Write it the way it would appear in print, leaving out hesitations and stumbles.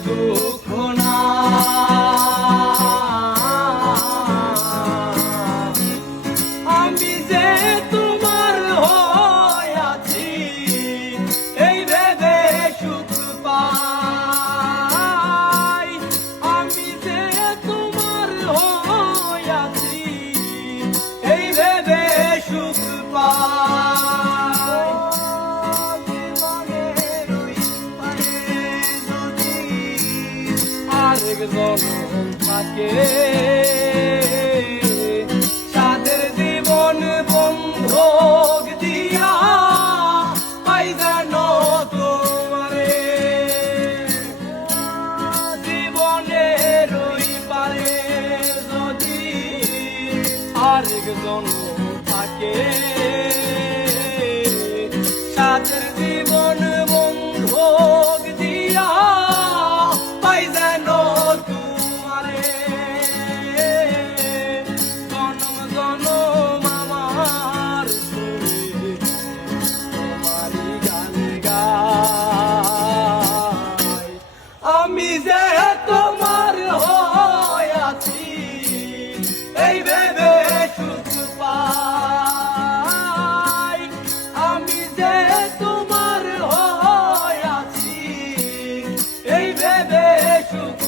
দুঃখ না আমি যে তোমার হইয়াছি এই ভেবে সুখ পাই আমি যে তোমার হইয়াছি এই ভেবে সুখ পাই আরেক জনম থাকে সাদের জীবন বন্ধক দিয়া পাই যেন তোমারে জীবনের ওই পারে যদি আরেক জনম থাকে সাদের জীবন বন্ধক দিয়া পাই যেন তোমারে জনম জনম আমার সুরে তোমারই গান গাই আমি যে তোমার হইয়াছি এই ভেবে সুখ পাই আমি যে তোমার হইয়াছি এই ভেবে সুখ